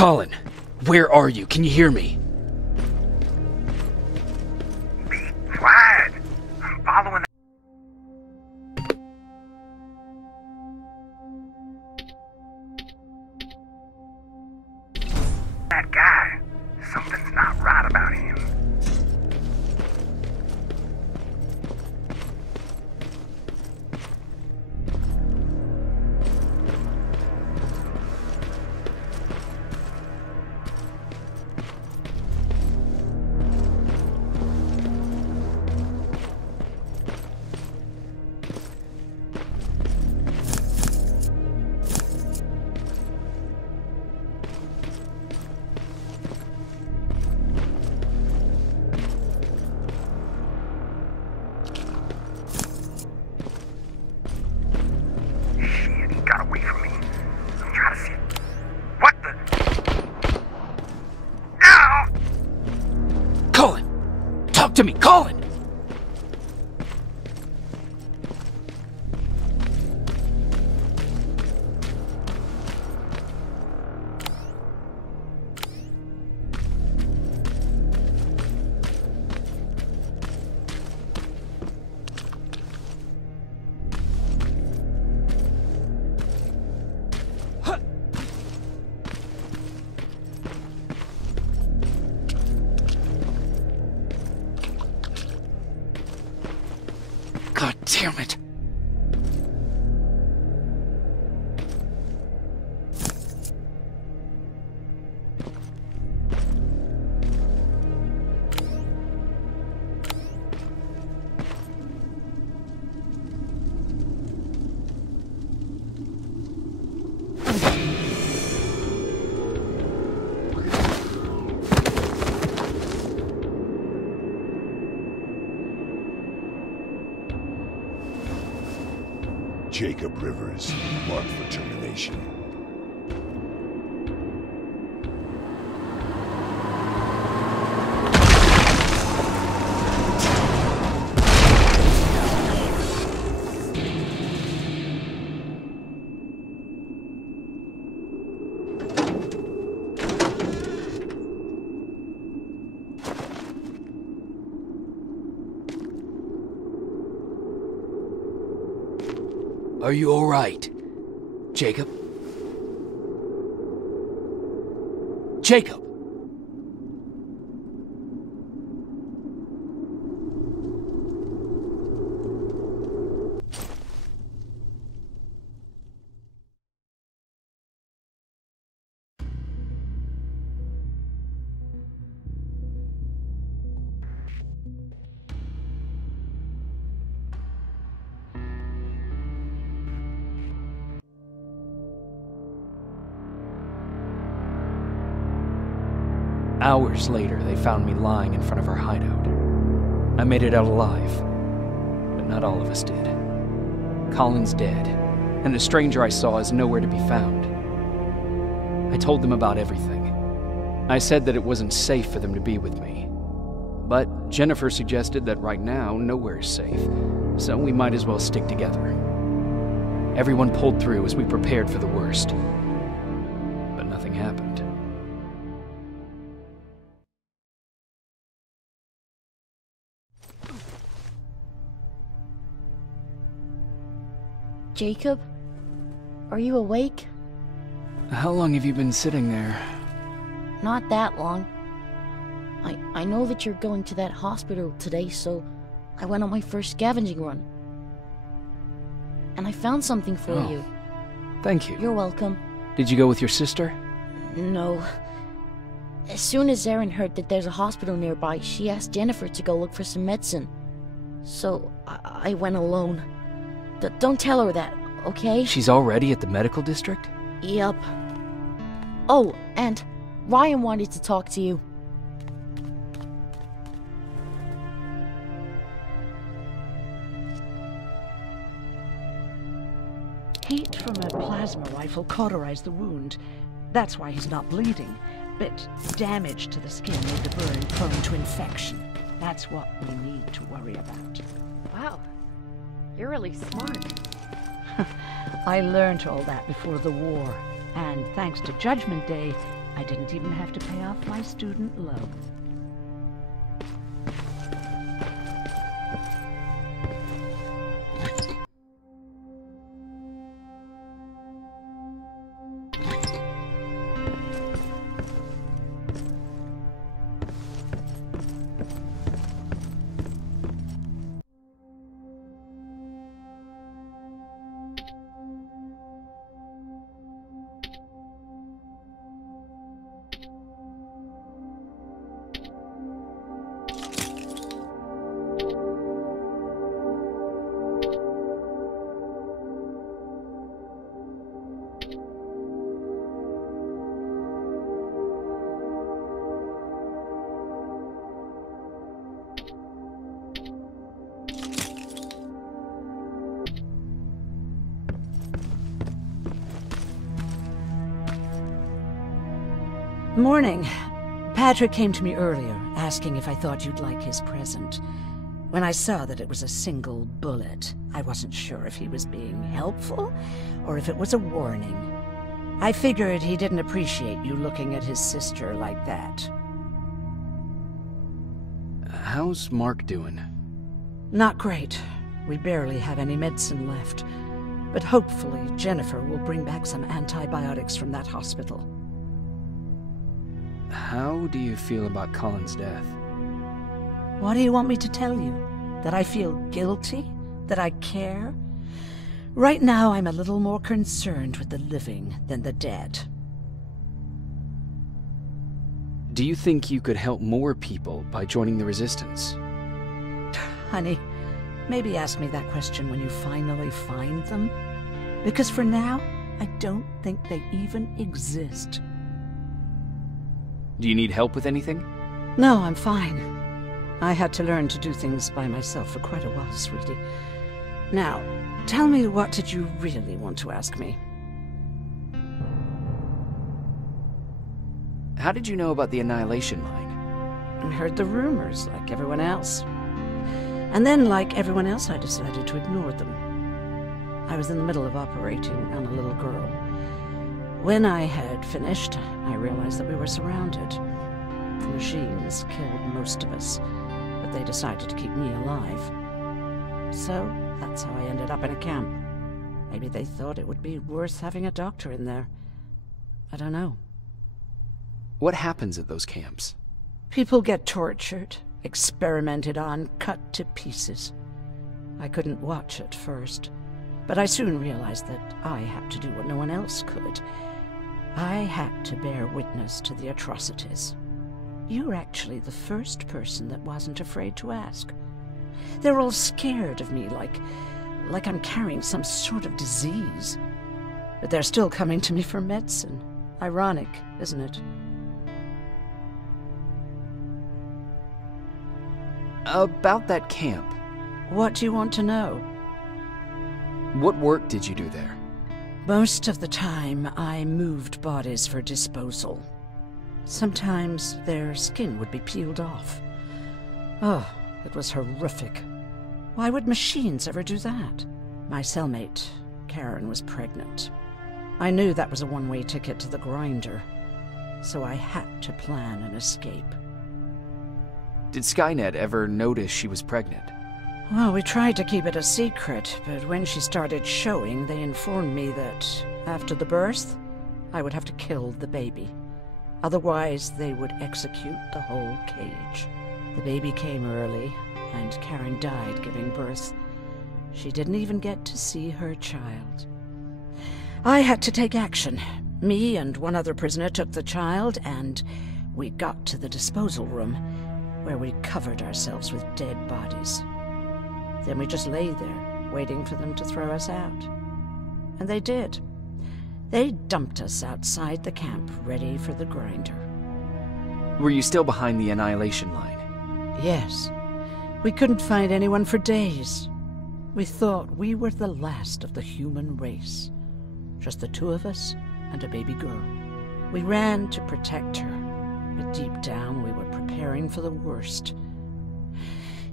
Colin, where are you? Can you hear me? Be quiet. I'm following that guy. Something's not right about him. Got away from me. I'm trying to see. What the? No! Colin! Talk to me, Colin! God damn it! Jacob Rivers, marked for termination. Are you all right, Jacob? Jacob! Hours later, they found me lying in front of our hideout. I made it out alive, but not all of us did. Colin's dead, and the stranger I saw is nowhere to be found. I told them about everything. I said that it wasn't safe for them to be with me. But Jennifer suggested that right now, nowhere is safe, so we might as well stick together. Everyone pulled through as we prepared for the worst, but nothing happened. Jacob? Are you awake? How long have you been sitting there? Not that long. I know that you're going to that hospital today, so I went on my first scavenging run. And I found something for you. Thank you. You're welcome. Did you go with your sister? No. As soon as Erin heard that there's a hospital nearby, she asked Jennifer to go look for some medicine. So I went alone. Don't tell her that, okay? She's already at the medical district? Yup. Oh, and Ryan wanted to talk to you. Heat from a plasma rifle cauterized the wound. That's why he's not bleeding. But damage to the skin made the burn prone to infection. That's what we need to worry about. Wow. You're really smart. I learned all that before the war, and thanks to Judgment Day, I didn't even have to pay off my student loan. Morning. Patrick came to me earlier, asking if I thought you'd like his present. When I saw that it was a single bullet, I wasn't sure if he was being helpful or if it was a warning. I figured he didn't appreciate you looking at his sister like that. How's Mark doing? Not great. We barely have any medicine left. But hopefully Jennifer will bring back some antibiotics from that hospital. How do you feel about Colin's death? What do you want me to tell you? That I feel guilty? That I care? Right now, I'm a little more concerned with the living than the dead. Do you think you could help more people by joining the Resistance? Honey, maybe ask me that question when you finally find them. Because for now, I don't think they even exist. Do you need help with anything? No, I'm fine. I had to learn to do things by myself for quite a while, sweetie. Now, tell me, what did you really want to ask me? How did you know about the Annihilation Line? I heard the rumors, like everyone else. And then, like everyone else, I decided to ignore them. I was in the middle of operating on a little girl. When I had finished, I realized that we were surrounded. The machines killed most of us, but they decided to keep me alive. So, that's how I ended up in a camp. Maybe they thought it would be worth having a doctor in there. I don't know. What happens at those camps? People get tortured, experimented on, cut to pieces. I couldn't watch at first, but I soon realized that I had to do what no one else could. I had to bear witness to the atrocities. You're actually the first person that wasn't afraid to ask. They're all scared of me, like I'm carrying some sort of disease. But they're still coming to me for medicine. Ironic, isn't it? About that camp. What do you want to know? What work did you do there? Most of the time, I moved bodies for disposal. Sometimes their skin would be peeled off. Oh, it was horrific. Why would machines ever do that? My cellmate, Karen, was pregnant. I knew that was a one-way ticket to the grinder, so I had to plan an escape. Did Skynet ever notice she was pregnant? Well, we tried to keep it a secret, but when she started showing, they informed me that after the birth, I would have to kill the baby. Otherwise, they would execute the whole cage. The baby came early, and Karen died giving birth. She didn't even get to see her child. I had to take action. Me and one other prisoner took the child, and we got to the disposal room, where we covered ourselves with dead bodies. Then we just lay there, waiting for them to throw us out. And they did. They dumped us outside the camp, ready for the grinder. Were you still behind the Annihilation Line? Yes. We couldn't find anyone for days. We thought we were the last of the human race. Just the two of us and a baby girl. We ran to protect her, but deep down we were preparing for the worst.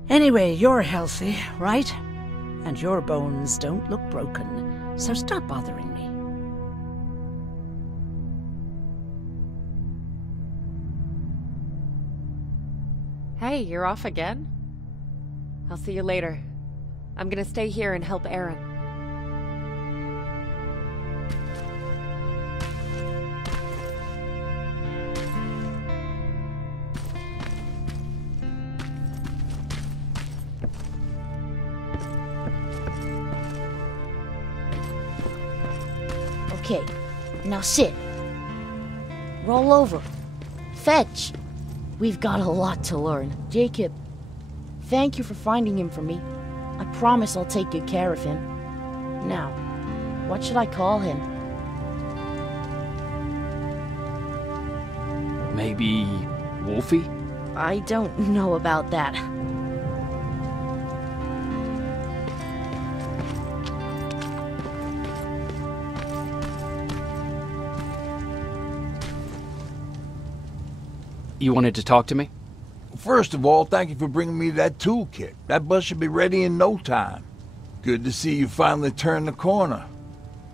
Anyway, you're healthy, right? And your bones don't look broken, so stop bothering me. Hey, you're off again? I'll see you later. I'm gonna stay here and help Aaron. Okay, now sit. Roll over. Fetch. We've got a lot to learn. Jacob, thank you for finding him for me. I promise I'll take good care of him. Now, what should I call him? Maybe Wolfie? I don't know about that. You wanted to talk to me? First of all, thank you for bringing me that toolkit. That bus should be ready in no time. Good to see you finally turned the corner.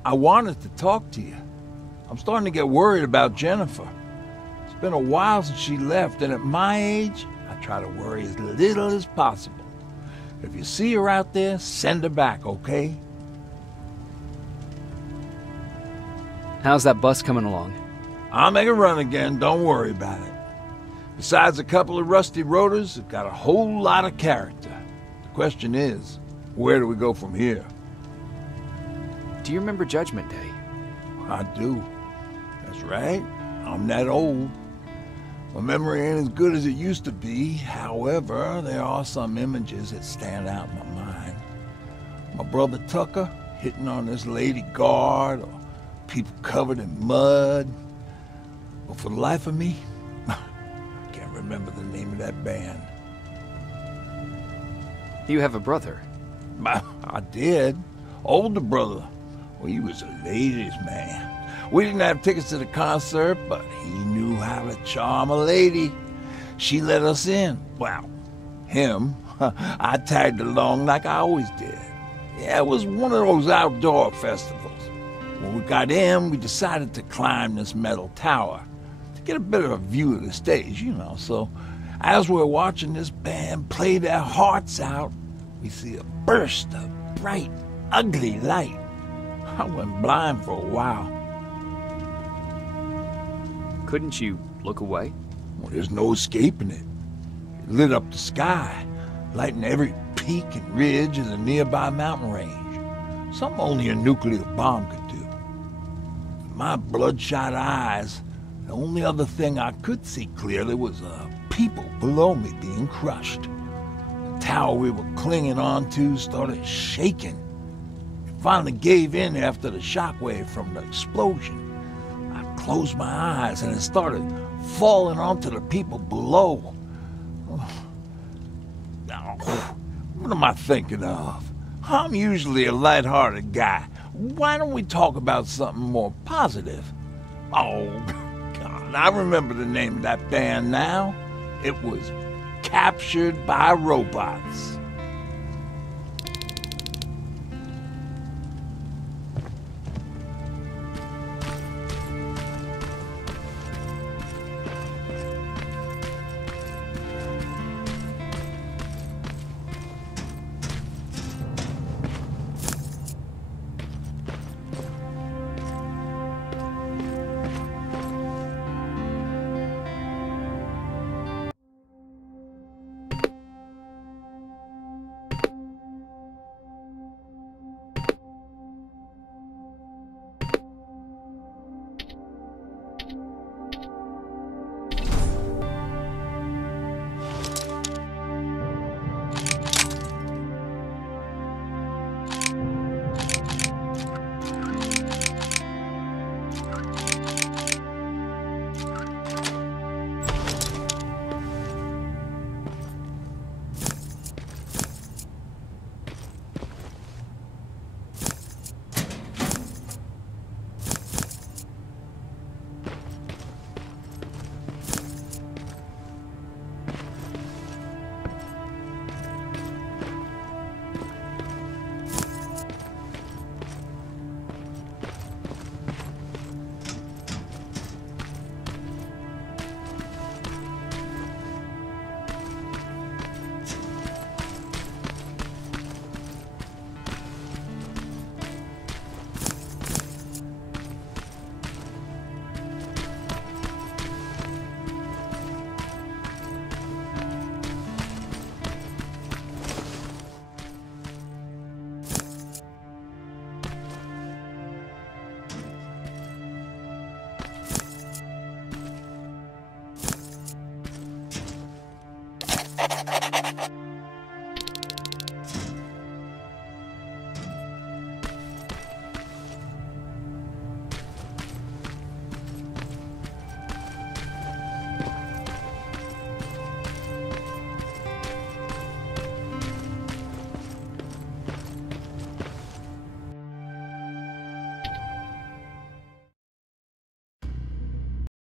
I wanted to talk to you. I'm starting to get worried about Jennifer. It's been a while since she left, and at my age, I try to worry as little as possible. If you see her out there, send her back, okay? How's that bus coming along? I'll make a run again, don't worry about it. Besides a couple of rusty rotors, it's got a whole lot of character. The question is, where do we go from here? Do you remember Judgment Day? I do. That's right. I'm that old. My memory ain't as good as it used to be. However, there are some images that stand out in my mind. My brother Tucker hitting on this lady guard, or people covered in mud. But for the life of me, remember the name of that band. You have a brother? I did. Older brother. Well, he was a ladies' man. We didn't have tickets to the concert, but he knew how to charm a lady. She let us in. Well, him. I tagged along like I always did. Yeah, it was one of those outdoor festivals. When we got in, we decided to climb this metal tower. Get a bit of a view of the stage, you know. So as we're watching this band play their hearts out, we see a burst of bright, ugly light. I went blind for a while. Couldn't you look away? Well, there's no escaping it. It lit up the sky, lighting every peak and ridge of the nearby mountain range. Something only a nuclear bomb could do. In my bloodshot eyes, the only other thing I could see clearly was people below me being crushed. The tower we were clinging onto started shaking. It finally gave in after the shockwave from the explosion. I closed my eyes and it started falling onto the people below. Now, what am I thinking of? I'm usually a lighthearted guy. Why don't we talk about something more positive? Oh, God, I remember the name of that band now. It was Captured by Robots. Terminator.